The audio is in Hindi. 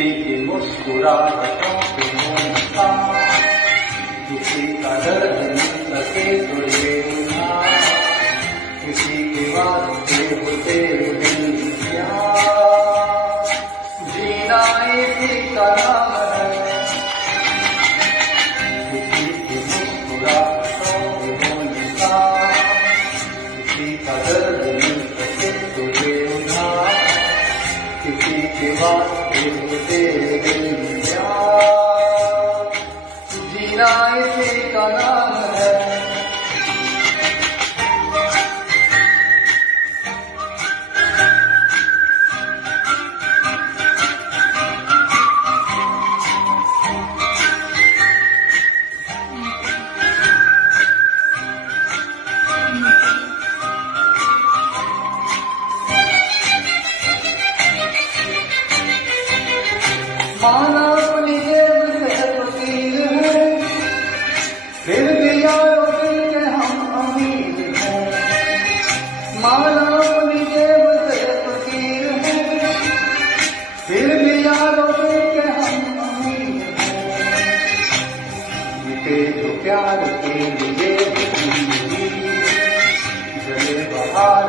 किसी की मुस्कुराहटों पे मुस्कान, किसी का दर्द मिल सके तो ये उधार, किसी के वास्ते होते हुए प्यार, जीना इसी का नाम है। किसी की मुस्कुराहटों पे मुस्कान, किसी का दर्द मिल सके तो ये उधार, किसी के वास्ते होते प्यार, जीना इसी का नाम है। माना अपनी जेब से फकीर है, फिर भी यारों दिल के हम अमीर हैं। माना अपनी जेब से फकीर है, फिर भी यारों दिल के हम अमीर हैं। जीते जो प्यार के लिए जले बहार